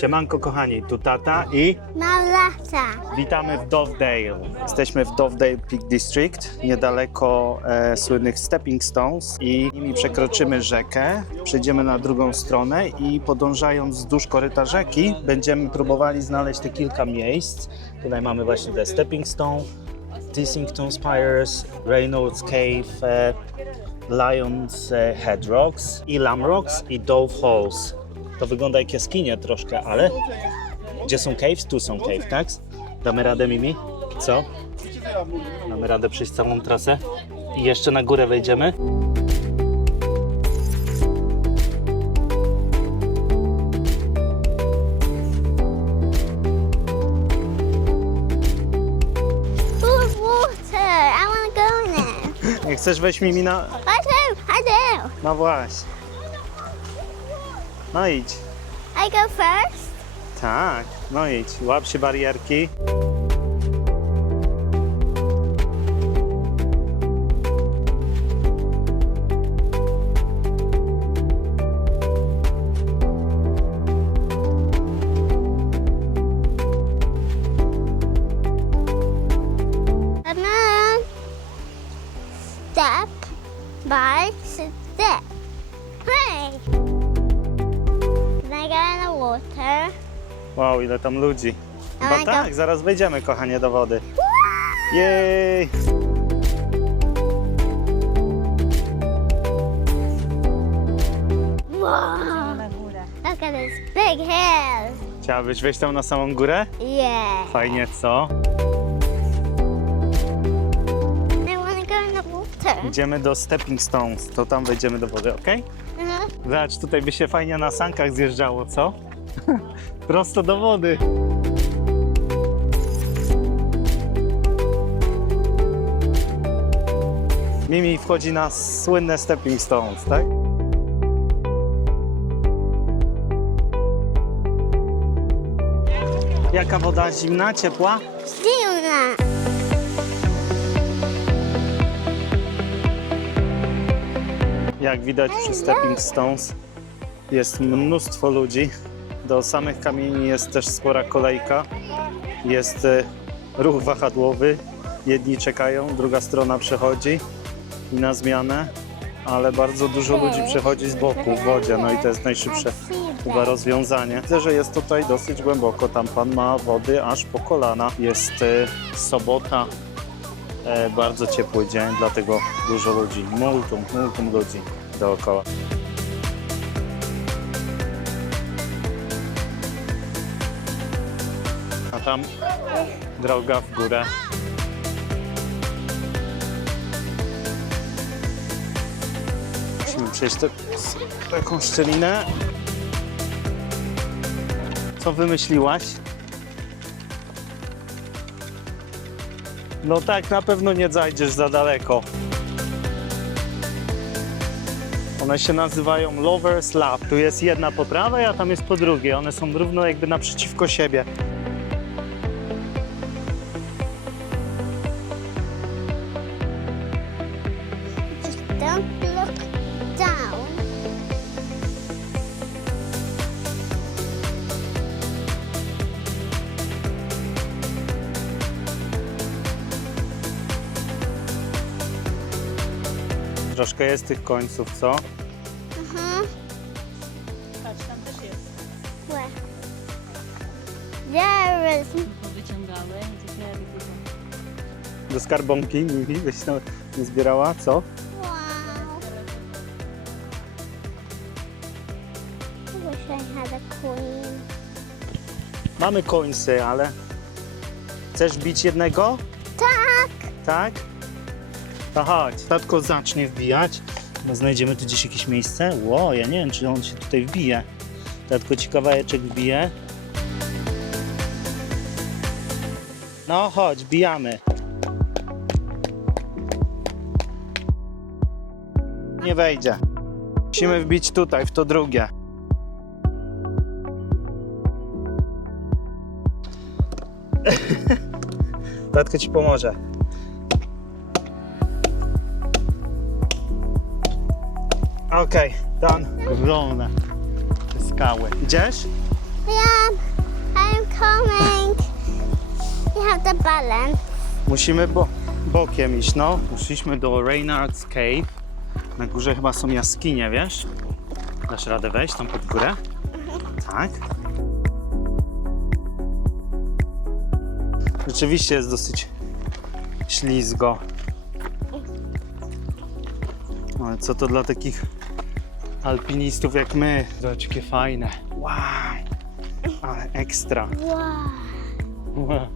Siemanko kochani, tu tata i Mam lata. witamy w Dovedale. Jesteśmy w Dovedale Peak District, niedaleko e, słynnych Stepping Stones i nimi przekroczymy rzekę, przejdziemy na drugą stronę i podążając wzdłuż koryta rzeki będziemy próbowali znaleźć te kilka miejsc. Tutaj mamy właśnie te Stepping Stone, Tissington Spires, Reynolds Cave, e, Lions e, Head Rocks i Lamb Rocks i Dove Halls. To wygląda jak jaskinie troszkę, ale gdzie są caves? Tu są cave, tak? Damy radę, Mimi? Co? Damy radę przejść całą trasę? I jeszcze na górę wejdziemy? Full of water. I want to go in there. Nie chcesz wejść, Mimi, na... I do. I do. No właśnie. No idź. I go first. Tak, no idź. Łap się barierki. Ile tam ludzi. Chyba to- tak, zaraz wejdziemy, kochanie, do wody. Jej! Whoa. Look at this big hill. Chciałabyś wejść tam na samą górę? Yeah. Fajnie, co? I want to go in the water. Idziemy do Stepping Stones, to tam wejdziemy do wody, ok? Uh-huh. Zobacz, tutaj by się fajnie na sankach zjeżdżało, co? Prosto do wody. Mimi wchodzi na słynne Stepping Stones, tak? Jaka woda? Zimna, ciepła? Zimna. Jak widać przy Stepping Stones jest mnóstwo ludzi. Do samych kamieni jest też spora kolejka. Jest e, ruch wahadłowy. Jedni czekają, druga strona przechodzi na zmianę, ale bardzo dużo ludzi przechodzi z boku w wodzie, no i to jest najszybsze chyba rozwiązanie. Widzę, że jest tutaj dosyć głęboko, tam pan ma wody aż po kolana. Jest e, sobota, e, bardzo ciepły dzień, dlatego dużo ludzi, multum, multum ludzi dookoła. Tam droga w górę. Musimy przejść taką szczelinę. Co wymyśliłaś? No tak, na pewno nie zajdziesz za daleko. One się nazywają Lovers Lap. Tu jest jedna po prawej, a tam jest po drugiej. One są równo jakby naprzeciwko siebie. Troszkę jest tych końców, co? Uh-huh. Where? There is. Wyciągały, gdzie miały Do skarbonki Mimi byś tam nie zbierała, co? Wow. I wish I had a queen. Mamy końce, ale... Chcesz bić jednego? Tak. Tak? Chodź. Tatko zacznie wbijać. No znajdziemy tu gdzieś jakieś miejsce. Ło, ja nie wiem, czy on się tutaj wbije. Tatko ci kawałeczek wbije. No chodź, bijamy. Nie wejdzie. Musimy wbić tutaj, w to drugie. Tatko ci pomoże. Okej, tam ogromne te skały. Idziesz? Yeah, I'm coming. You have the balance. Musimy bo bokiem iść, no. Do Reynard's Cave. Na górze chyba są jaskinie, wiesz? Dasz radę wejść tam pod górę? Tak. Rzeczywiście jest dosyć ślizgo. Ale co to dla takich alpinistów jak my? Zobacz, jakie fajne. Wow! Ale ekstra. Wow. Wow.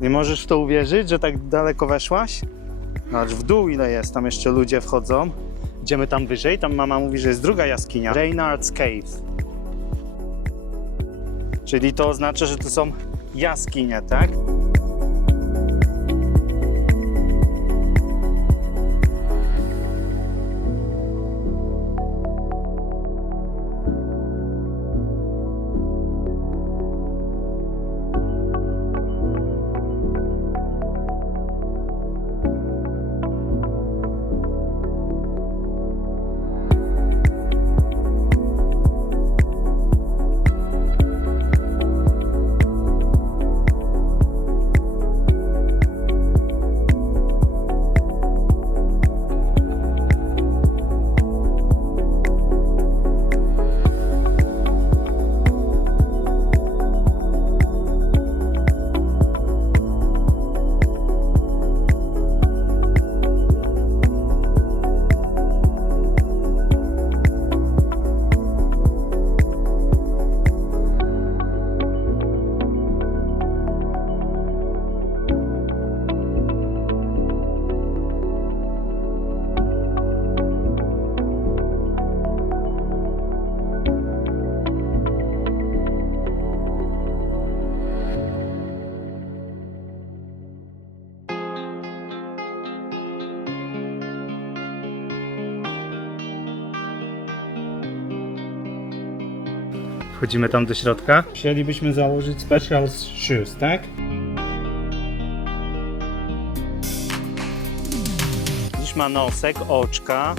Nie możesz w to uwierzyć, że tak daleko weszłaś? No, aż w dół ile jest, tam jeszcze ludzie wchodzą. Idziemy tam wyżej, tam mama mówi, że jest druga jaskinia. Reynard's Cave. Czyli to oznacza, że to są jaskinie, tak? Wchodzimy tam do środka. Chcielibyśmy założyć special shoes, tak? Dziś ma nosek, oczka.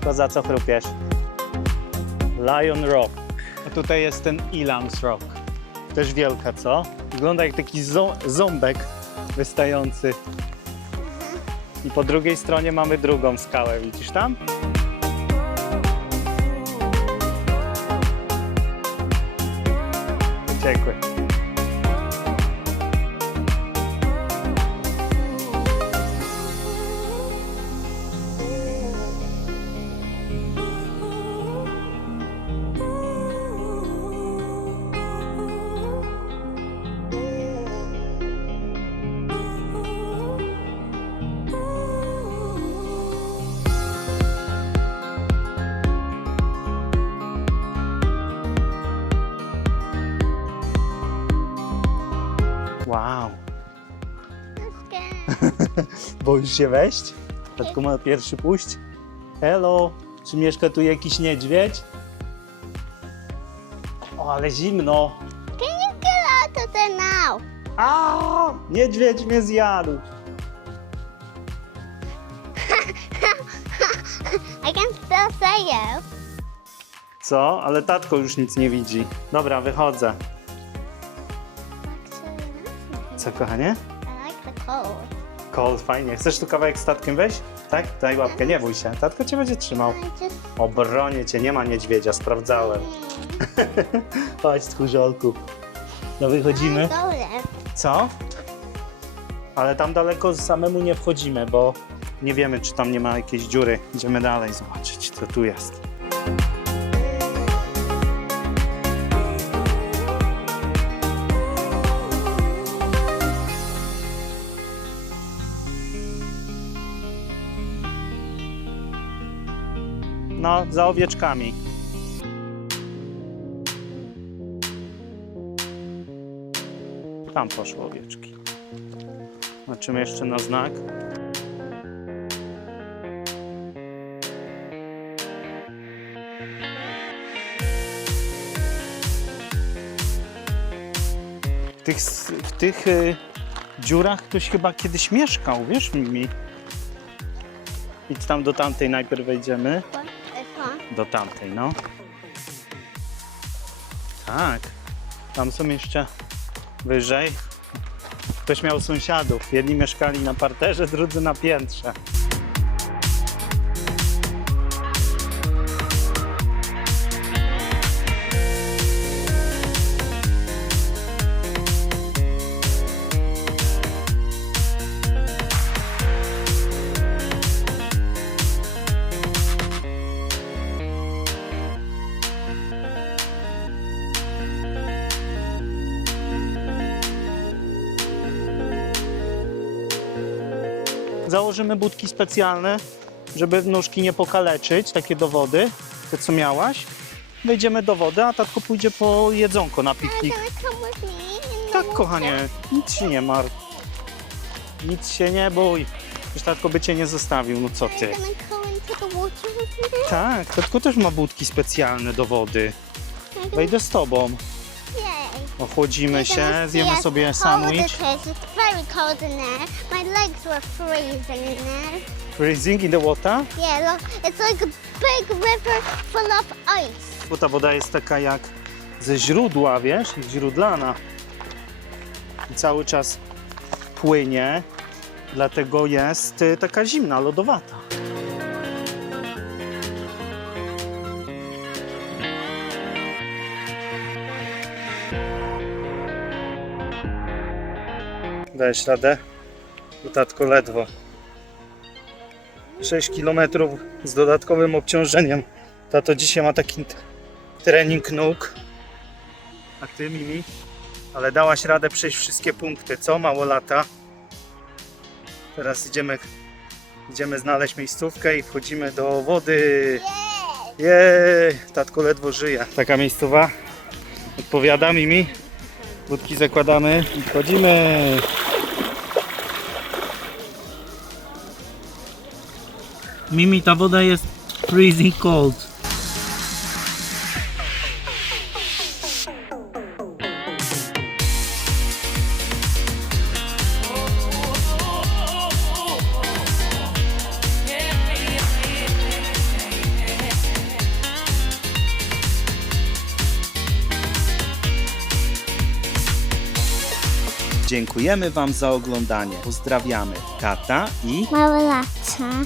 To za co chrupiesz? Lion Rock. A tutaj jest ten Elands Rock. Też wielka, co? Wygląda jak taki zo- ząbek wystający. I po drugiej stronie mamy drugą skałę, widzisz tam? Boisz się wejść? Tatko ma pierwszy puść. Hello, czy mieszka tu jakiś niedźwiedź? O, ale zimno. Can you get out of there now? A, niedźwiedź mnie zjadł. I can still see you. Co? Ale tatko już nic nie widzi. Dobra, wychodzę. Co, kochanie? I like the cold. Cold, fajnie. Chcesz tu kawałek statkiem wejść? Tak? Daj łapkę, nie bój się. Tatko cię będzie trzymał. Obronię cię, nie ma niedźwiedzia, sprawdzałem. Chodź, tchórzolku. No wychodzimy. Co? Ale tam daleko samemu nie wchodzimy, bo nie wiemy, czy tam nie ma jakiejś dziury. Idziemy dalej zobaczyć, co tu jest. No, za owieczkami. Tam poszły owieczki. Zobaczymy jeszcze na znak. W tych, w tych y, dziurach ktoś chyba kiedyś mieszkał, wiesz Mimi? Idź tam do tamtej, najpierw wejdziemy. Do tamtej, no. Tak. Tam są jeszcze wyżej. Ktoś miał sąsiadów. Jedni mieszkali na parterze, drudzy na piętrze. Założymy budki specjalne, żeby nóżki nie pokaleczyć, takie do wody, te co miałaś. Wejdziemy do wody, a tatko pójdzie po jedzonko na piknik. Tak, kochanie, nic się nie martw. Nic się nie bój. Już tatko by cię nie zostawił, no co ty. Tak, tatko też ma budki specjalne do wody. Wejdę z tobą. Ochłodzimy się, zjemy sobie sandwich. it is. It's very cold in there. My legs were freezing in there. Freezing in the water. Yeah, look, it's like a big river full of ice. Bo ta woda jest taka jak ze źródła, wiesz, jak źródlana. I cały czas płynie, dlatego jest y, taka zimna, lodowata. Dajesz radę? Bo tatko ledwo. 6 km z dodatkowym obciążeniem. Tato dzisiaj ma taki trening nóg. A ty, Mimi? Ale dałaś radę przejść wszystkie punkty, co? Mało lata. Teraz idziemy, idziemy znaleźć miejscówkę i wchodzimy do wody. Jej, tatko ledwo żyje. Taka miejscowa odpowiada Mimi. Budki zakładamy i wchodzimy. Mimi, ta woda jest freezing cold. Dziękujemy Wam za oglądanie. Pozdrawiamy tata i Małe lata.